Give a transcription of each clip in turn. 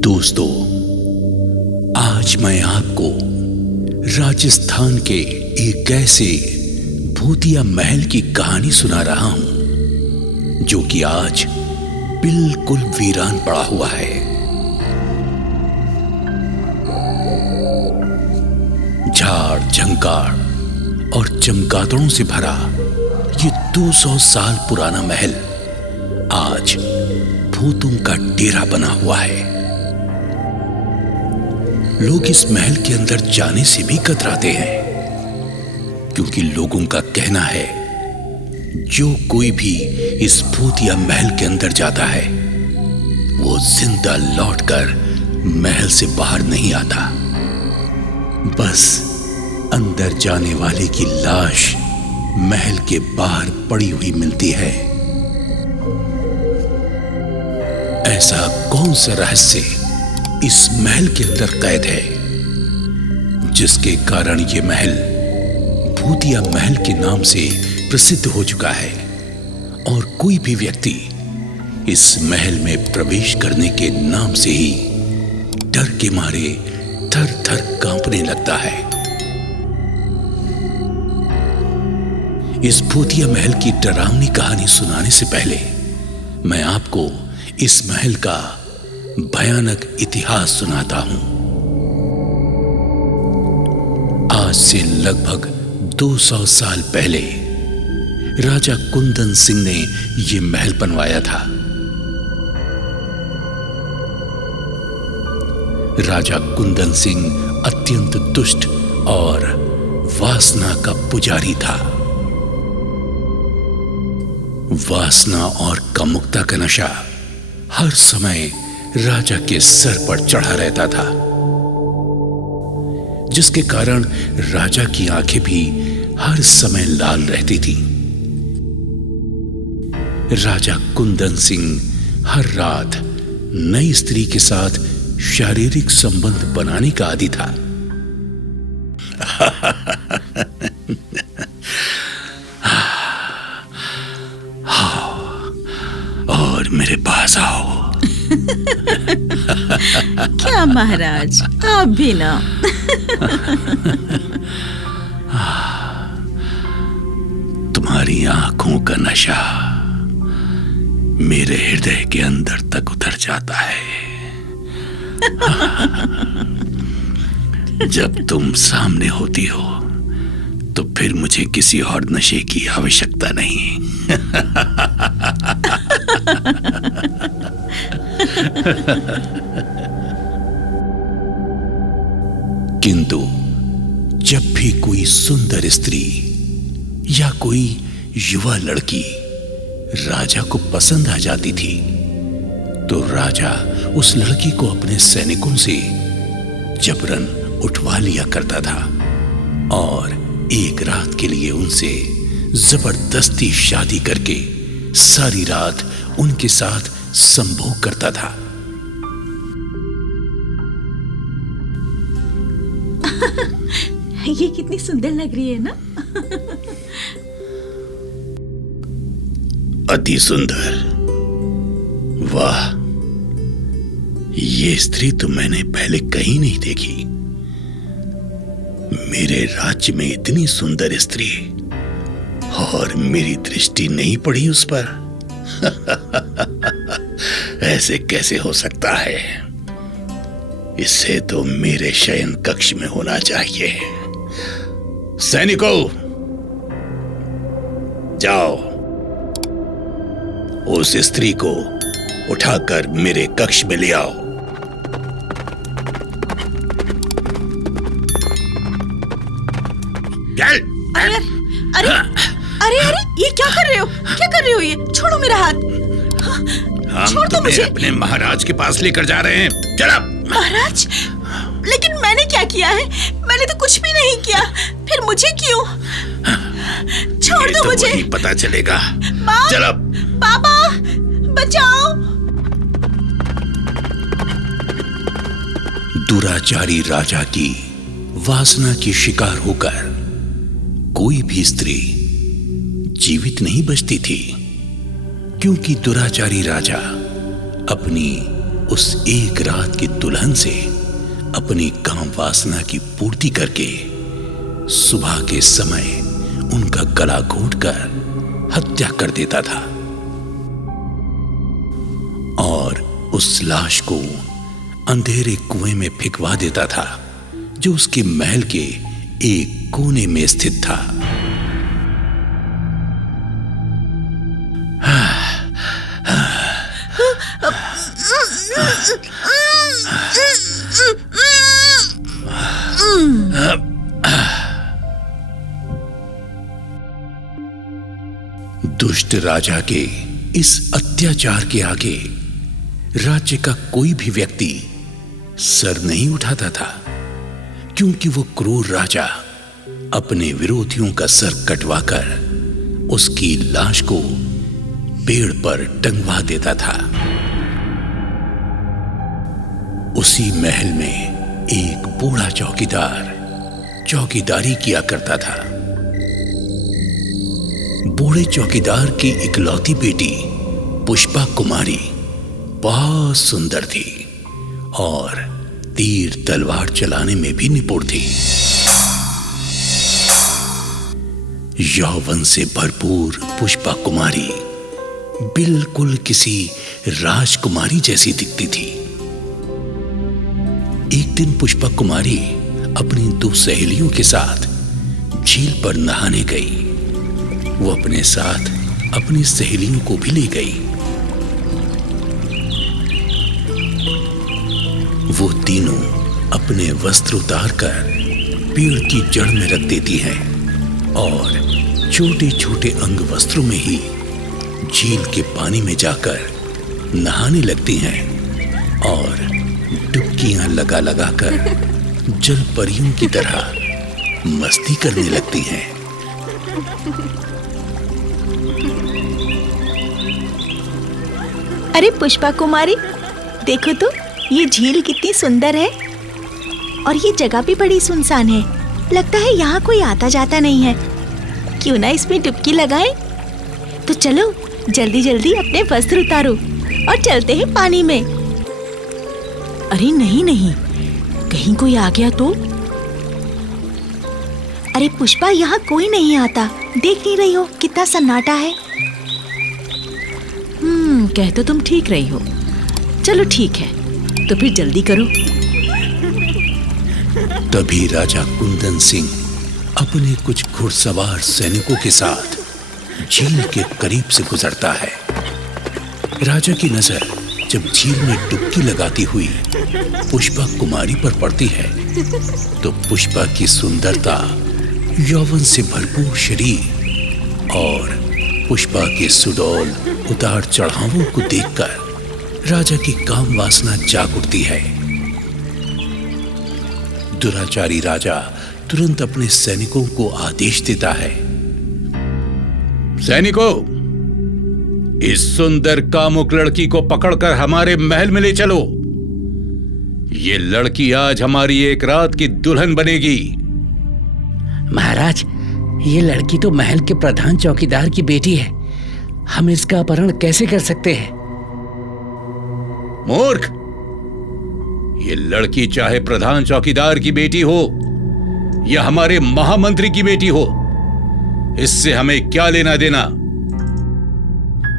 दोस्तों, आज मैं आपको राजस्थान के एक ऐसे भूतिया महल की कहानी सुना रहा हूं जो कि आज बिल्कुल वीरान पड़ा हुआ है। झाड़ झंकार और चमगादड़ों से भरा ये 200 साल पुराना महल आज भूतों का डेरा बना हुआ है। लोग इस महल के अंदर जाने से भी कतराते हैं, क्योंकि लोगों का कहना है जो कोई भी इस भूतिया महल के अंदर जाता है वो जिंदा लौटकर महल से बाहर नहीं आता। बस अंदर जाने वाले की लाश महल के बाहर पड़ी हुई मिलती है। ऐसा कौन सा रहस्य इस महल के अंदर कैद है जिसके कारण यह महल भूतिया महल के नाम से प्रसिद्ध हो चुका है और कोई भी व्यक्ति इस महल में प्रवेश करने के नाम से ही डर के मारे थर थर कांपने लगता है। इस भूतिया महल की डरावनी कहानी सुनाने से पहले मैं आपको इस महल का भयानक इतिहास सुनाता हूं। आज से लगभग 200 साल पहले राजा कुंदन सिंह ने यह महल बनवाया था। राजा कुंदन सिंह अत्यंत दुष्ट और वासना का पुजारी था। वासना और कामुकता का नशा हर समय राजा के सर पर चढ़ा रहता था, जिसके कारण राजा की आंखें भी हर समय लाल रहती थीं। राजा कुंदन सिंह हर रात नई स्त्री के साथ शारीरिक संबंध बनाने का आदी था। और मेरे पास आओ। क्या महाराज, आप भी ना। तुम्हारी आंखों का नशा मेरे हृदय के अंदर तक उतर जाता है। जब तुम सामने होती हो तो फिर मुझे किसी और नशे की आवश्यकता नहीं। किंतु जब भी कोई सुंदर स्त्री या कोई युवा लड़की राजा को पसंद आ जाती थी तो राजा उस लड़की को अपने सैनिकों से जबरन उठवा लिया करता था और एक रात के लिए उनसे जबरदस्ती शादी करके सारी रात उनके साथ संभोग करता था। ये कितनी सुंदर लग रही है ना। अति सुंदर। वाह, ये स्त्री तो मैंने पहले कहीं नहीं देखी। मेरे राज्य में इतनी सुंदर स्त्री और मेरी दृष्टि नहीं पड़ी उस पर। ऐसे कैसे हो सकता है? इससे तो मेरे शयन कक्ष में होना चाहिए। सैनिकों, जाओ उस स्त्री को उठाकर मेरे कक्ष में ले आओ। अरे अरे अरे अरे, ये क्या कर रहे हो? क्या कर रहे हो? ये छोड़ो मेरा हाथ। हम छोड़ दो मुझे। अपने महाराज के पास लेकर जा रहे हैं। चला। महाराज, लेकिन मैंने क्या किया है? मैंने तो कुछ भी नहीं किया, फिर मुझे क्यों? छोड़ दो मुझे। वही पता चलेगा। चलो। पापा, बचाओ। दुराचारी राजा की वासना की शिकार होकर कोई भी स्त्री जीवित नहीं बचती थी, क्योंकि दुराचारी राजा अपनी उस एक रात की दुल्हन से अपनी काम वासना की पूर्ति करके सुबह के समय उनका गला घोंटकर हत्या कर देता था और उस लाश को अंधेरे कुएं में फेंकवा देता था जो उसके महल के एक कोने में स्थित था। दुष्ट राजा के इस अत्याचार के आगे राज्य का कोई भी व्यक्ति सर नहीं उठाता था, क्योंकि वो क्रूर राजा अपने विरोधियों का सर कटवाकर उसकी लाश को पेड़ पर टंगवा देता था। उसी महल में एक बूढ़ा चौकीदार चौकीदारी किया करता था। बूढ़े चौकीदार की इकलौती बेटी पुष्पा कुमारी बहुत सुंदर थी और तीर तलवार चलाने में भी निपुण थी। यौवन से भरपूर पुष्पा कुमारी बिल्कुल किसी राजकुमारी जैसी दिखती थी। एक दिन पुष्पा कुमारी अपनी 2 सहेलियों के साथ झील पर नहाने गई। वो अपने साथ अपनी सहेलियों को भी ले गई। वो तीनों अपने वस्त्र उतारकर पेड़ की जड़ में रख देती हैं और छोटे छोटे अंग वस्त्रों में ही झील के पानी में जाकर नहाने लगती हैं और डुबकियां लगा लगाकर जल परियों की तरह मस्ती करने लगती हैं। अरे पुष्पा कुमारी, देखो तो ये झील कितनी सुंदर है और ये जगह भी बड़ी सुनसान है। लगता है यहाँ कोई आता जाता नहीं है। क्यों ना इसमें डुबकी लगाएं? तो चलो जल्दी जल्दी अपने वस्त्र उतारो और चलते हैं पानी में। अरे नहीं नहीं, कहीं कोई आ गया तो? अरे पुष्पा, यहाँ कोई नहीं आता। देख नहीं रही हो कितना सन्नाटा है? कह तो तुम ठीक रही हो। चलो ठीक है, तो फिर जल्दी करो। तभी राजा कुंदन सिंह अपने कुछ घुड़सवार सैनिकों के साथ झील के करीब से गुजरता है। राजा की नजर जब झील में डुबकी लगाती हुई पुष्पा कुमारी पर पड़ती है तो पुष्पा की सुंदरता, यौवन से भरपूर शरीर और पुष्पा के सुडौल उतार चढ़ावों को देखकर राजा की काम वासना जाग उठती है। दुराचारी राजा तुरंत अपने सैनिकों को आदेश देता है, सैनिकों, इस सुंदर कामुक लड़की को पकड़कर हमारे महल में ले चलो। ये लड़की आज हमारी एक रात की दुल्हन बनेगी। महाराज, ये लड़की तो महल के प्रधान चौकीदार की बेटी है। हम इसका अपहरण कैसे कर सकते हैं? मूर्ख! ये लड़की चाहे प्रधान चौकीदार की बेटी हो या हमारे महामंत्री की बेटी हो, इससे हमें क्या लेना देना।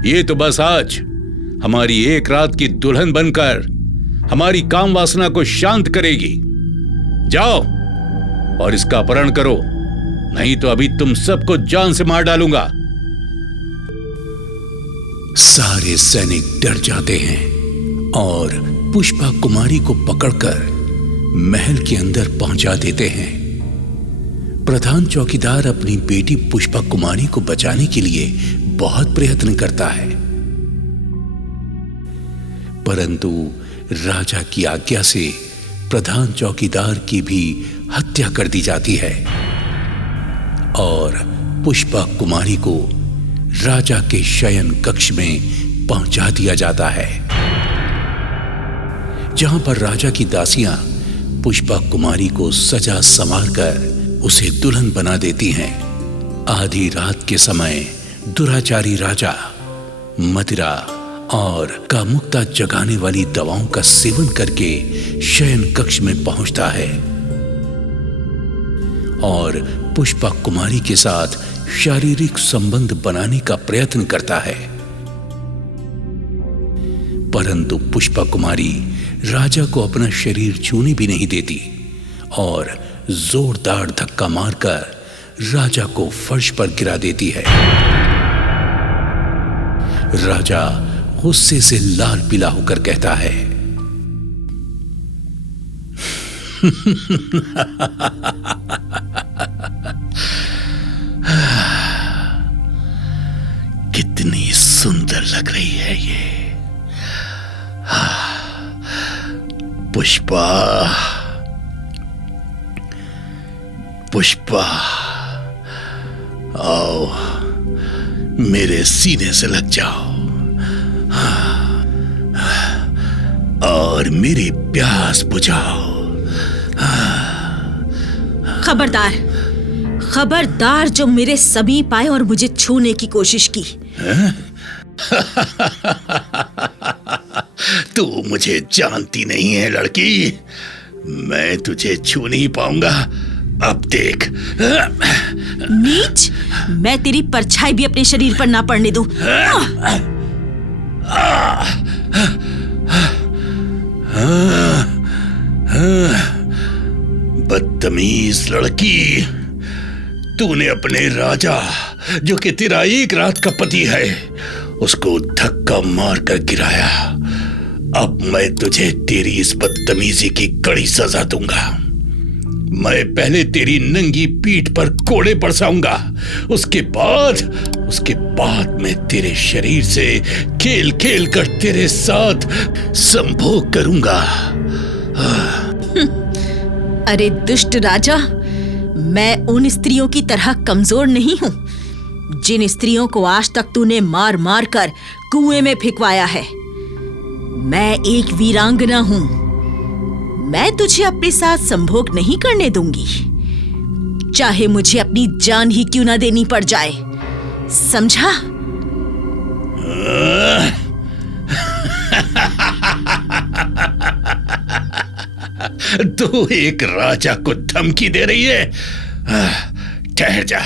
ये तो बस आज हमारी एक रात की दुल्हन बनकर हमारी काम वासना को शांत करेगी। जाओ और इसका अपहरण करो, नहीं तो अभी तुम सबको जान से मार डालूंगा। सारे सैनिक डर जाते हैं और पुष्पा कुमारी को पकड़कर महल के अंदर पहुंचा देते हैं। प्रधान चौकीदार अपनी बेटी पुष्पा कुमारी को बचाने के लिए बहुत प्रयत्न करता है, परंतु राजा की आज्ञा से प्रधान चौकीदार की भी हत्या कर दी जाती है और पुष्पा कुमारी को राजा के शयन कक्ष में पहुंचा दिया जाता है, जहां पर राजा की दासियां पुष्पा कुमारी को सजा संवार कर उसे दुल्हन बना देती हैं। आधी रात के समय दुराचारी राजा मदिरा और कामुकता जगाने वाली दवाओं का सेवन करके शयन कक्ष में पहुंचता है और पुष्पा कुमारी के साथ शारीरिक संबंध बनाने का प्रयत्न करता है। परंतु पुष्पा कुमारी राजा को अपना शरीर छूने भी नहीं देती और जोरदार धक्का मारकर राजा को फर्श पर गिरा देती है। राजा गुस्से से लाल पीला होकर कहता है, कितनी सुंदर लग रही है ये पुष्पा। पुष्पा, आओ मेरे सीने से लग जाओ और मेरी प्यास बुझाओ। खबरदार, खबरदार जो मेरे समीप आए और मुझे छूने की कोशिश की। तू मुझे जानती नहीं है लड़की, मैं तुझे छू नहीं पाऊंगा। अब देख। नीच, मैं तेरी परछाई भी अपने शरीर पर ना पड़ने दूं। बदतमीज लड़की, तूने अपने राजा, जो कि तेरा एक रात का पति है, उसको धक्का मारकर गिराया। अब मैं तुझे तेरी इस बदतमीजी की कड़ी सजा दूंगा। मैं पहले तेरी नंगी पीठ पर कोड़े बरसाऊंगा, उसके बाद मैं तेरे शरीर से खेल खेल कर तेरे साथ संभोग करूंगा। अरे दुष्ट राजा, मैं उन स्त्रियों की तरह कमजोर नहीं हूं जिन स्त्रियों को आज तक तूने मार मार कर कुएं में फेंकवाया है। मैं एक वीरांगना हूं। मैं तुझे अपने साथ संभोग नहीं करने दूंगी, चाहे मुझे अपनी जान ही क्यों ना देनी पड़ जाए, समझा? तू एक राजा को धमकी दे रही है? ठहर जा।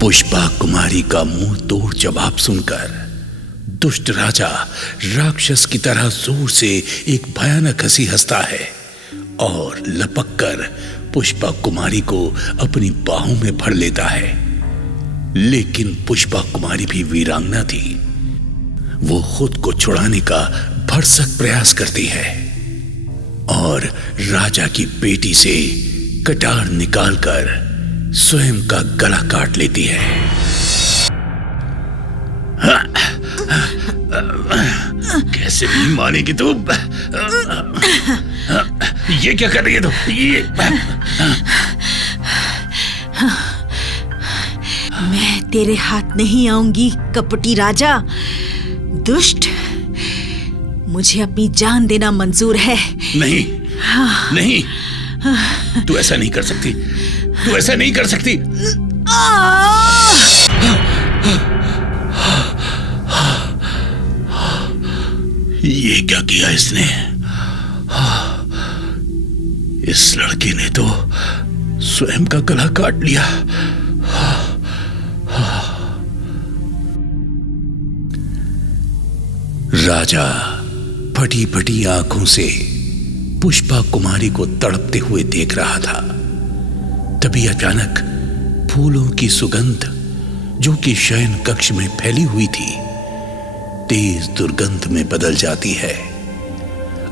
पुष्पा कुमारी का मुंह तोड़ जवाब सुनकर दुष्ट राजा राक्षस की तरह जोर से एक भयानक हंसी हंसता है और लपककर पुष्पा कुमारी को अपनी बाहों में भर लेता है। लेकिन पुष्पा कुमारी भी वीरांगना थी। वो खुद को छुड़ाने का भरसक प्रयास करती है और राजा की पेटी से कटार निकालकर स्वयं का गला काट लेती है। कैसे नहीं मानेगी तू? ये क्या कर रही है तू? मैं तेरे हाथ नहीं आऊंगी कपटी राजा। दुष्ट, मुझे अपनी जान देना मंजूर है। नहीं, नहीं, तू ऐसा नहीं कर सकती। तू ऐसा नहीं कर सकती। ये क्या किया इसने? इस लड़की ने तो स्वयं का गला काट लिया। राजा फटी फटी आंखों से पुष्पा कुमारी को तड़पते हुए देख रहा था। तभी अचानक फूलों की सुगंध, जो कि शयन कक्ष में फैली हुई थी, तेज दुर्गंध में बदल जाती है।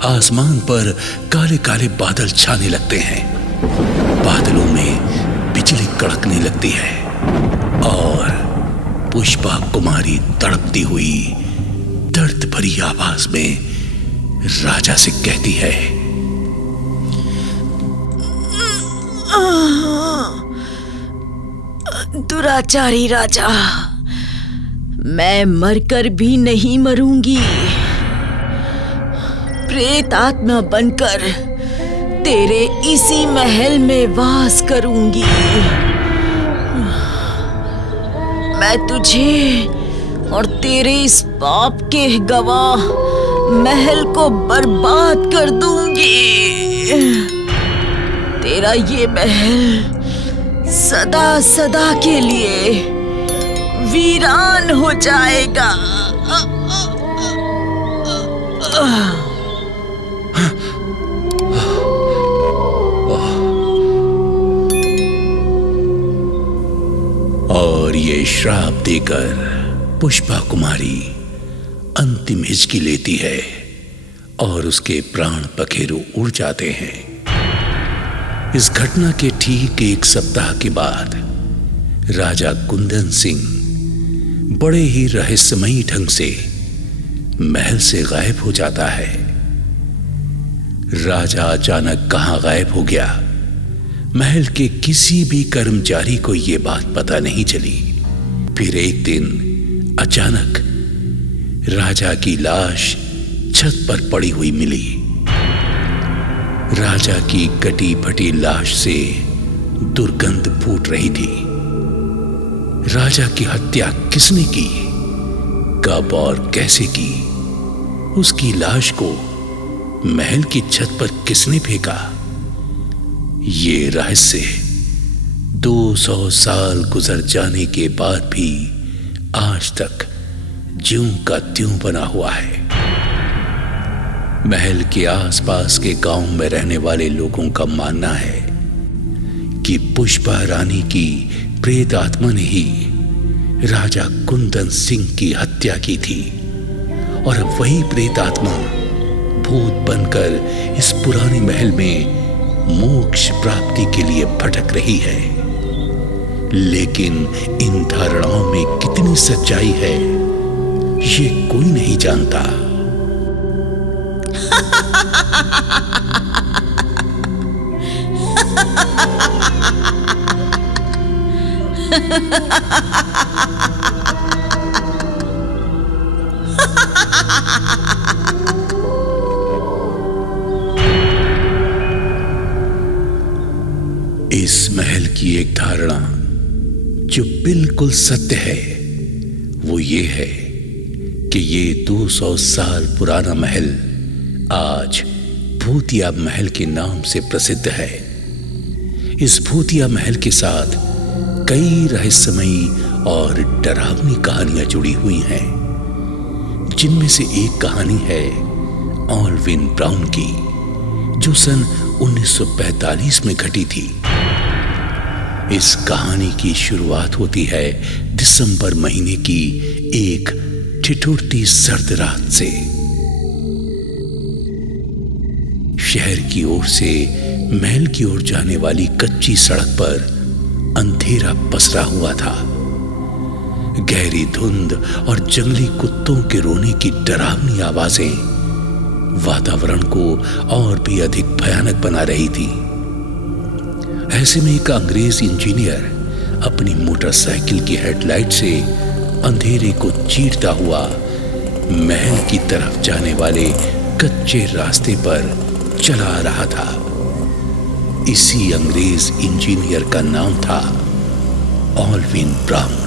आसमान पर काले काले बादल छाने लगते हैं। बादलों में बिजली कड़कने लगती है और पुष्पा कुमारी तड़पती हुई दर्द भरी आवाज में राजा से कहती है, दुराचारी राजा, मैं मरकर भी नहीं मरूंगी। प्रेत आत्मा बनकर तेरे इसी महल में वास करूंगी। मैं तुझे और तेरे इस पाप के गवाह महल को बर्बाद कर दूंगी। तेरा ये महल सदा सदा के लिए वीरान हो जाएगा। और ये श्राप देकर पुष्पा कुमारी अंतिम हिचकी लेती है और उसके प्राण पखेरु उड़ जाते हैं। इस घटना के ठीक 1 सप्ताह के बाद राजा कुंदन सिंह बड़े ही रहस्यमयी ढंग से महल से गायब हो जाता है। राजा अचानक कहां गायब हो गया, महल के किसी भी कर्मचारी को यह बात पता नहीं चली। फिर एक दिन अचानक राजा की लाश छत पर पड़ी हुई मिली। राजा की कटी फटी लाश से दुर्गंध फूट रही थी। राजा की हत्या किसने की, कब और कैसे की, उसकी लाश को महल की छत पर किसने फेंका, ये रहस्य 200 साल गुजर जाने के बाद भी आज तक ज्यों का त्यों बना हुआ है। महल के आसपास के गांव में रहने वाले लोगों का मानना है कि पुष्पा रानी की प्रेत आत्मा ने ही राजा कुंदन सिंह की हत्या की थी और अब वही प्रेत आत्मा भूत बनकर इस पुराने महल में मोक्ष प्राप्ति के लिए भटक रही है। लेकिन इन धारणाओं में कितनी सच्चाई है, ये कोई नहीं जानता। इस महल की एक धारणा जो बिल्कुल सत्य है वो ये है कि ये 200 साल पुराना महल आज भूतिया महल के नाम से प्रसिद्ध है। इस भूतिया महल के साथ कई रहस्यमयी और डरावनी कहानियां जुड़ी हुई हैं, जिनमें से एक कहानी है ऑलविन ब्राउन की, जो सन 1945 में घटी थी। इस कहानी की शुरुआत होती है दिसंबर महीने की एक ठिठुरती सर्द रात से। शहर की ओर से महल की ओर जाने वाली कच्ची सड़क पर अंधेरा पसरा हुआ था। गहरी धुंध और जंगली कुत्तों के रोने की डरावनी आवाजें वातावरण को और भी अधिक भयानक बना रही थी। ऐसे में एक अंग्रेज इंजीनियर अपनी मोटरसाइकिल की हेडलाइट से अंधेरे को चीरता हुआ महल की तरफ जाने वाले कच्चे रास्ते पर चला आ रहा था। इसी अंग्रेज इंजीनियर का नाम था ऑलविन ब्राउन।